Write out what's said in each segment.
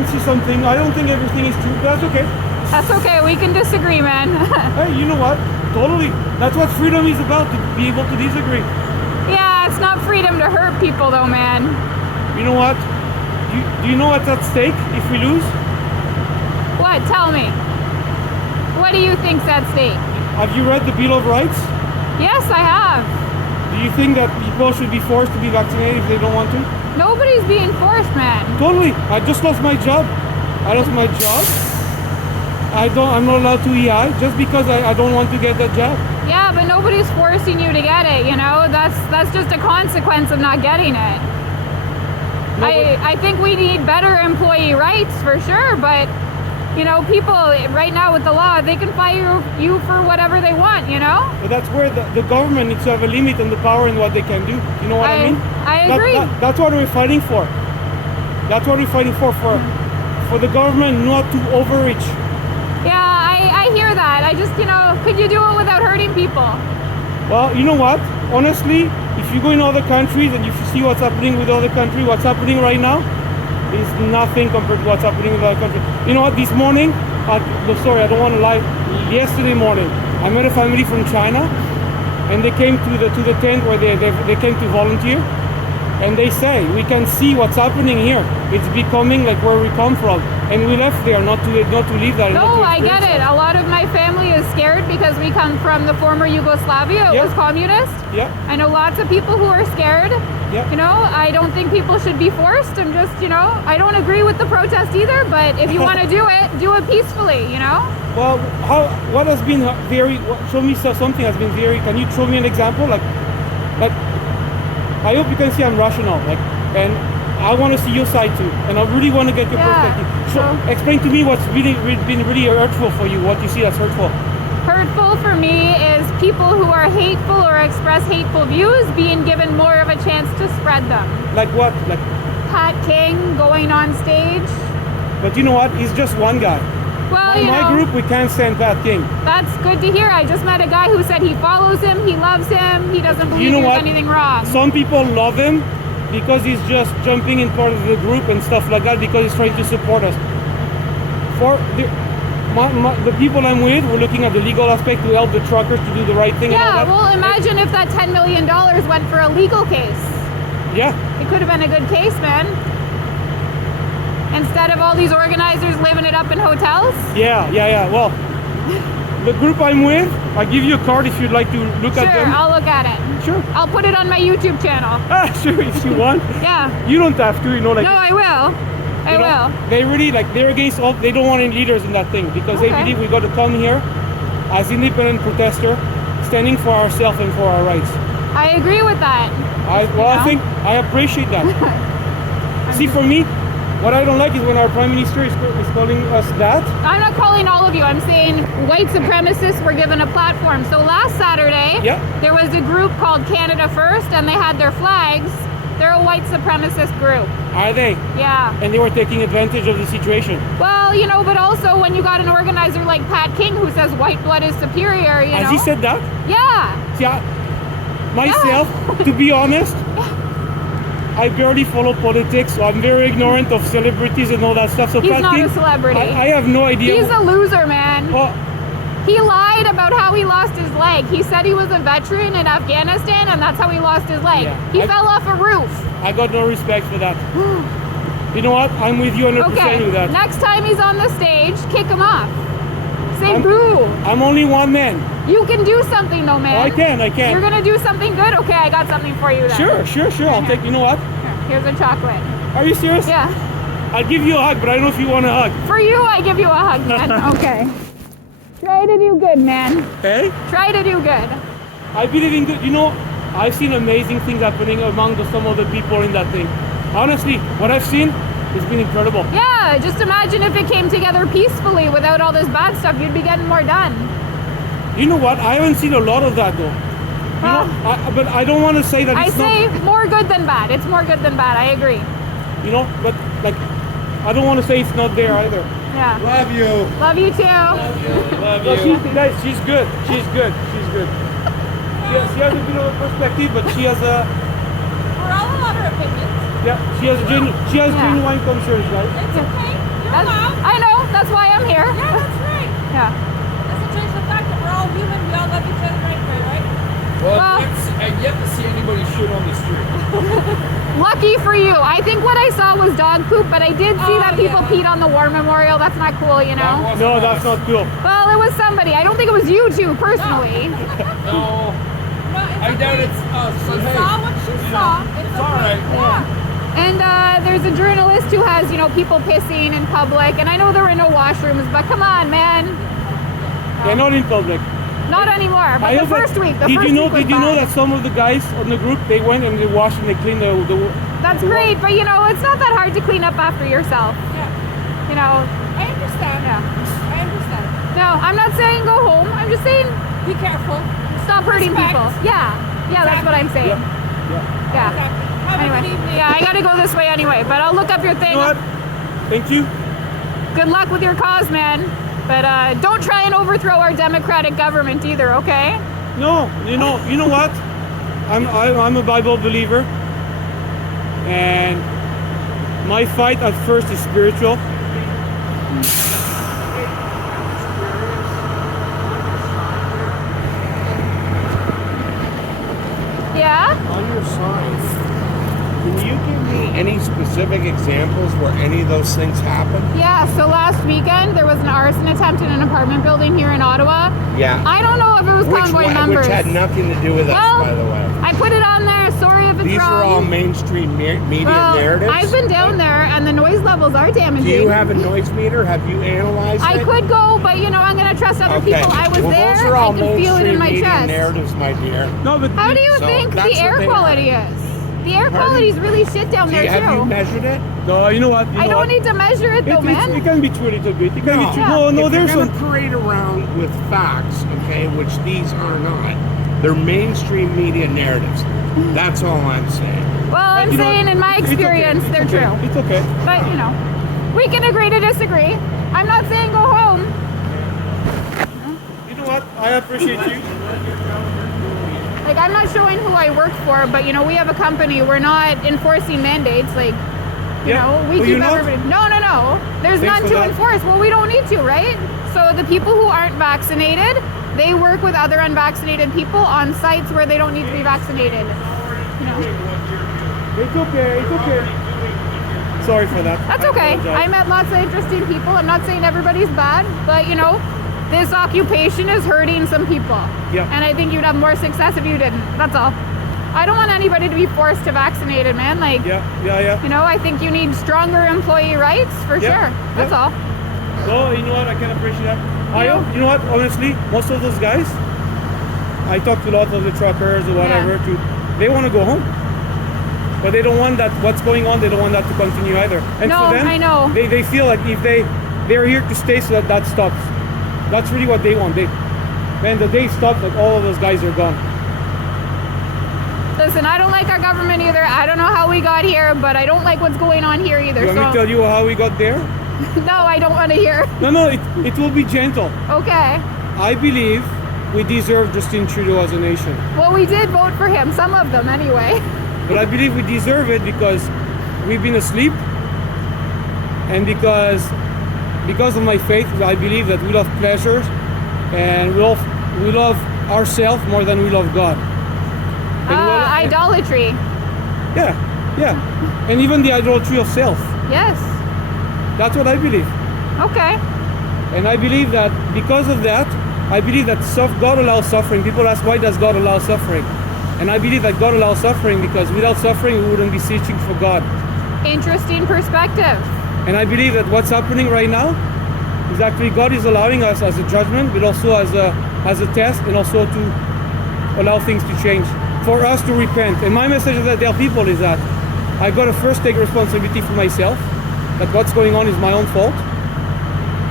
can see something. I don't think everything is true, but that's okay. That's okay. We can disagree, man. Hey, you know what? Totally. That's what freedom is about, to be able to disagree. Yeah, it's not freedom to hurt people, though, man. You know what? Do you know what's at stake if we lose? What? Tell me. What do you think's at stake? Have you read the Bill of Rights? Yes, I have. Do you think that people should be forced to be vaccinated if they don't want to? Nobody's being forced, man. Totally. I just lost my job. I lost my job. I'm not allowed to EI just because I don't want to get that job. Yeah, but nobody's forcing you to get it, you know? That's just a consequence of not getting it. No, I think we need better employee rights for sure, but you know, people right now with the law, they can fire you for whatever they want, you know? But that's where the government needs to have a limit on the power and what they can do. You know what I mean? I agree. That's what we're fighting for. That's what we're fighting for the government not to overreach. Yeah, I hear that. I just, you know, could you do it without hurting people? Well, you know what? Honestly, if you go in other countries and if you see what's happening with other countries, what's happening right now is nothing compared to what's happening with other countries. You know what? This morning, sorry, I don't want to lie. Yesterday morning, I met a family from China, and they came to the tent where they came to volunteer, and they say we can see what's happening here. It's becoming like where we come from, and we left there not to leave that. No, I get it. A lot of my family is scared because we come from the former Yugoslavia. It was communist. Yeah. I know lots of people who are scared. Yeah. You know, I don't think people should be forced. I'm just, you know, I don't agree with the protest either, but if you want to do it peacefully, you know? Well, what has been show me something has been can you show me an example? Like, I hope you can see I'm rational, and I want to see your side too, and I really want to get your perspective. So, explain to me what's been really hurtful for you, what you see that's hurtful. Hurtful for me is people who are hateful or express hateful views being given more of a chance to spread them. Like what? Like Pat King going on stage. But you know what? He's just one guy. Well, in my group, we can't stand Pat King. That's good to hear. I just met a guy who said he follows him, he loves him, he doesn't believe there's anything wrong. Some people love him because he's just jumping in part of the group and stuff like that because he's trying to support us. For the people I'm with, we're looking at the legal aspect to help the truckers to do the right thing. Yeah, well, imagine if that $10 million went for a legal case. Yeah. It could have been a good case, man. Instead of all these organizers living it up in hotels? Yeah. Well, the group I'm with, I'll give you a card if you'd like to look at them. Sure, I'll look at it. Sure. I'll put it on my YouTube channel. Sure, if you want. Yeah. You don't have to, you know, like... No, I will. I will. They really, they're against all... They don't want any leaders in that thing because they believe we got to come here as independent protester, standing for ourselves and for our rights. I agree with that. I think I appreciate that. See, for me, what I don't like is when our Prime Minister is calling us that. I'm not calling all of you. I'm saying white supremacists were given a platform. So last Saturday, there was a group called Canada First, and they had their flags. They're a white supremacist group. Are they? Yeah. And they were taking advantage of the situation. Well, you know, but also when you got an organizer like Pat King who says white blood is superior, you know. Has he said that? Yeah. See, myself, to be honest, I barely follow politics, so I'm very ignorant of celebrities and all that stuff. So he's Pat not King, a celebrity. I have no idea. He's a loser, man. Oh. He lied about how he lost his leg. He said he was a veteran in Afghanistan, and that's how he lost his leg. Yeah. He fell off a roof. I got no respect for that. You know what? I'm with you 100% with that. Next time he's on the stage, kick him off. Say boo. I'm only one man. You can do something though, man. Oh, I can. You're gonna do something good? Okay, I got something for you then. Sure. I'll take, you know what? Here's a chocolate. Are you serious? Yeah. I'll give you a hug, but I don't know if you want a hug. For you, I give you a hug, man. Okay. Try to do good, man. Hey? Try to do good. I believe in good. You know, I've seen amazing things happening among some of the people in that thing. Honestly, what I've seen has been incredible. Yeah, just imagine if it came together peacefully without all this bad stuff. You'd be getting more done. You know what? I haven't seen a lot of that though. But I don't want to say that it's not... more good than bad. It's more good than bad. I agree. You know, but like, I don't want to say it's not there either. Yeah. Love you. Love you too. Love No, you. she's good. She's good. She has a bit of a perspective, but she has a... We're all allowed our opinions. Yeah, she has genuine concerns, right? It's okay. I know. That's why I'm here. Yeah, that's right. Yeah. Doesn't change the fact that we're all human. We all love each other anyway, right? Well, I've yet to see anybody shit on the street. Lucky for you. I think what I saw was dog poop, but I did see that people peed on the war memorial. That's not cool, you know? No, that's not cool. Well, it was somebody. I don't think it was you two personally. No. I doubt it's us. She saw what she saw. It's all okay. right. Yeah. And there's a journalist who has, you know, people pissing in public. And I know there were no washrooms, but come on, man. Yeah, not in public. Not anymore. But the first week. Did you know that some of the guys on the group, they went and they washed and they cleaned the That's great, but you know, it's not that hard to clean up after yourself. Yeah. You know. I understand. Yeah. I understand. No, I'm not saying go home. I'm just saying Be careful. stop hurting Respect. people. Yeah. Yeah, that's what I'm saying. Yeah. Exactly. Have a Anyway. good evening. Yeah, I gotta go this way anyway, but I'll look up your thing. You know what? Thank you. Good luck with your cause, man. But don't try and overthrow our democratic government either, okay? No, you know what? I'm a Bible believer, and my fight at first is spiritual. Yeah? On your sign, can you give me any specific examples where any of those things happen? Yeah, so last weekend there was an arson attempt in an apartment building here in Ottawa. Yeah. I don't know if it was convoy members. Which had nothing to do with us, Well, by the way. I put it on there. Sorry if it's These wrong. are all mainstream media narratives. I've been down there and the noise levels are damaging. Do you have a noise meter? Have you analyzed I it? could go, but you know, I'm going to trust other Okay. people. I was Well, there. those are all I can feel it in mainstream my media chest. narratives, my dear. No, but How do you So think that's the what air they quality is? The air quality is really shit down there Have you too. measured it? No, you know what? I don't need to measure it though, man. It can be true a little bit. It can be true. Yeah. No, If there's you're some. gonna parade around with facts, okay, which these are not. They're mainstream media narratives. That's all I'm saying. Well, I'm You know, saying in my it's okay. experience, It's they're okay. true. It's okay. But you know, we can agree to disagree. I'm not saying go home. You know what? I appreciate you. Like, I'm not showing who I work for, but you know, we have a company. We're not enforcing mandates. Like, you Yeah. know, we Well, keep you're not? everybody. No. There's Thanks none for to that. enforce. Well, we don't need to, right? So the people who aren't vaccinated, they work with other unvaccinated people on sites where they don't need to be vaccinated. You know, It's okay. It's okay. Sorry for that. that's I okay. apologize. I met lots of interesting people. I'm not saying everybody's bad, but you know, this occupation is hurting some people. Yeah. And I think you'd have more success if you didn't. That's all. I don't want anybody to be forced to vaccinate it, man. Like, Yeah. you know, I think you need stronger employee rights for Yeah. sure. That's all. So you know what? I can appreciate that. Yeah. You know what? Honestly, most of those guys, I talk to a lot of the truckers or whatever. They want to go home, but they don't want that. What's going on? They don't want that to continue either. And No, for them, I know. They feel like if they're here to stay, so that stops. That's really what they want. Man, the day stops, like all of those guys are gone. Listen, I don't like our government either. I don't know how we got here, but I don't like what's going on here either. You want me to tell you how we got there? No, I don't want to hear. No, it will be gentle. Okay. I believe we deserve Justin Trudeau as a nation. Well, we did vote for him. Some of them, anyway. But I believe we deserve it because we've been asleep, and because of my faith, I believe that we love pleasures and we love ourselves more than we love God. And Idolatry. Yeah. And even the idolatry of self. Yes. That's what I believe. Okay. And I believe that because of that, I believe that God allows suffering. People ask, why does God allow suffering? And I believe that God allows suffering because without suffering, we wouldn't be searching for God. Interesting perspective. And I believe that what's happening right now is actually God is allowing us as a judgment, but also as a test, and also to allow things to change, for us to repent. And my message to the people is that I got to first take responsibility for myself, that what's going on is my own fault,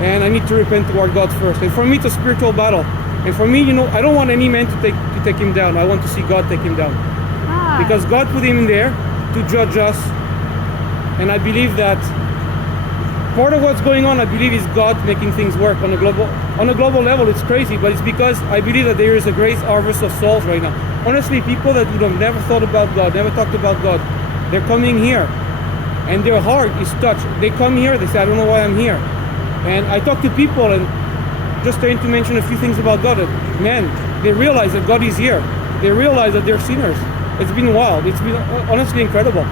and I need to repent toward God first. And for me, it's a spiritual battle. And for me, you know, I don't want any man to take him down. I want to see God take him down. Because God put him in there to judge us. And I believe that part of what's going on, I believe, is God making things work on a global level. It's crazy, but it's because I believe that there is a great harvest of souls right now. Honestly, people that would have never thought about God, never talked about God, they're coming here. and their heart is touched. They come here, they say, I don't know why I'm here. And I talk to people, and just trying to mention a few things about God. Man, they realize that God is here. They realize that they're sinners. It's been wild. It's been honestly incredible.